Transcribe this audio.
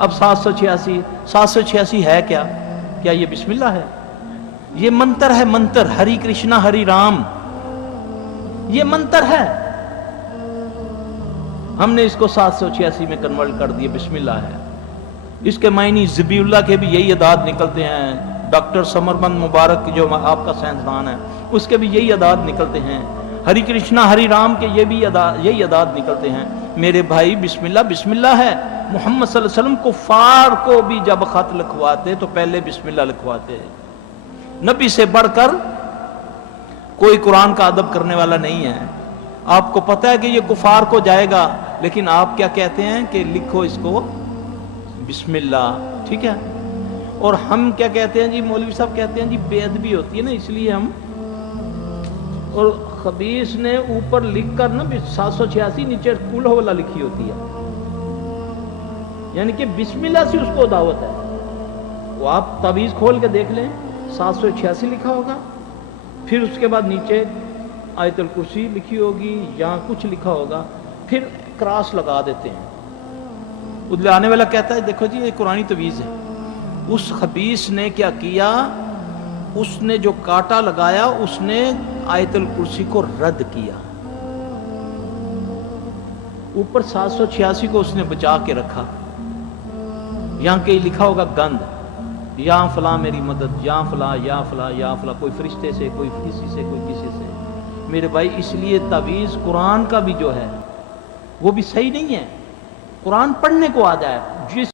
اب 786 ہے کیا یہ بسم اللہ ہے؟ یہ منتر ہے، منتر ہری کرشنا ہری رام، یہ منتر ہے. ہم نے اس کو 786 میں کنورٹ کر دیا، بسم اللہ ہے. اس کے معنی ذبی اللہ کے بھی یہی اعداد نکلتے ہیں. ڈاکٹر سمربند مبارک جو آپ کا سائنسدان ہے اس کے بھی یہی اعداد نکلتے ہیں. ہری کرشنا ہری رام کے یہ بھی یہی اعداد نکلتے ہیں. میرے بھائی بسم اللہ ہے. محمد صلی اللہ علیہ وسلم کفار کو بھی جب خط لکھواتے تو پہلے بسم اللہ لکھواتے. نبی سے بڑھ کر کوئی قرآن کا ادب کرنے والا نہیں ہے. آپ کو پتہ ہے کہ یہ کفار کو جائے گا، لیکن آپ کیا کہتے ہیں کہ لکھو اس کو بسم اللہ. ٹھیک ہے. اور ہم کیا کہتے ہیں جی، مولوی صاحب کہتے ہیں جی بے ادبی ہوتی ہے نا، اس لیے ہم، اور خبیث نے اوپر لکھ کر نا 786 نیچے قل ہو اللہ لکھی ہوتی ہے، یعنی کہ بسم اللہ سے اس کو دعوت ہے. وہ آپ تعویذ کھول کے دیکھ لیں 786 لکھا ہوگا، پھر اس کے بعد نیچے آیت الکرسی لکھی ہوگی یا کچھ لکھا ہوگا، پھر کراس لگا دیتے ہیں. ادھر آنے والا کہتا ہے دیکھو جی یہ قرآنی تعویذ ہے. اس خبیث نے کیا کیا، اس نے جو کاٹا لگایا اس نے آیت الکرسی کو رد کیا. اوپر 786 کو اس نے بچا کے رکھا. یہاں کہیں لکھا ہوگا گند، یا فلاں میری مدد، یا فلاں یا فلاں یا فلاں، کوئی فرشتے سے، کوئی کسی سے، کوئی کسی سے. میرے بھائی اس لیے تعویذ قرآن کا بھی جو ہے وہ بھی صحیح نہیں ہے. قرآن پڑھنے کو آ جائے، جس